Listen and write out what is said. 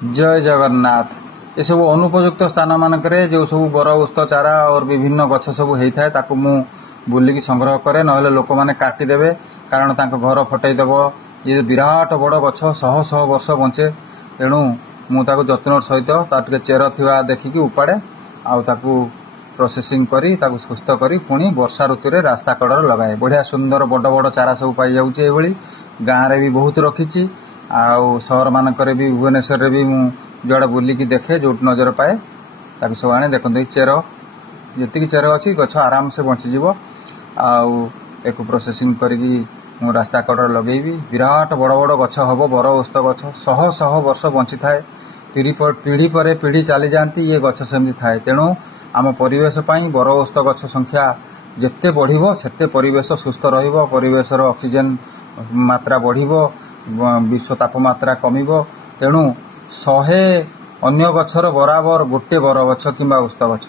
जय जगन्नाथ। ये सब अनुपयुक्त स्थान मानक जो सब बर उस्त चारा और विभिन्न गछ सब होता है ताकू मु बुलिकी संग्रह करे ना लोक मैंने काटिदेवे कारण तांको घर फटईदेव। ये विराट बड़ गछ शह शह वर्ष बंचे तेणु मुझे जत्न सहित टे चेर थी देखिकी उपाड़े आउ प्रोसेसिंग करी ताकू सुस्थ करी पुणी वर्षा ऋतु रे रास्ता कड़र लगाए। बढ़िया सुंदर बड़ बड़ चारा सब पाई जाऊँगी ये गाँव में भी बहुत रखी आउ सहर मानक भी भुवनेश्वर भी मु जुआड़े बुलिकी देखे जो नजर पाए ताकू सब आने देखते चेर जी चेर अच्छी गछ आराम से बंचीज एक प्रोसेसिंग करी मु रास्ता कड़र लगेबी। विराट बड़ बड़ गछ हम बर ओस्त गछ शह शह वर्ष बंची थाए पीढ़ी पर पीढ़ी चली जाती ये गछ सेमती थाए। तेणु आम परिवेश बर ओस्त गछ संख्या जिते बढ़िबो सेते परिवेश सुस्थ रहिबो, परिवेशर ऑक्सीजन मात्रा बढ़िबो, विश्व तापमात्रा कमिबो। तेणु 100 अन्य गछर बराबर गोटे बर गछ किंबा ओस्त गछ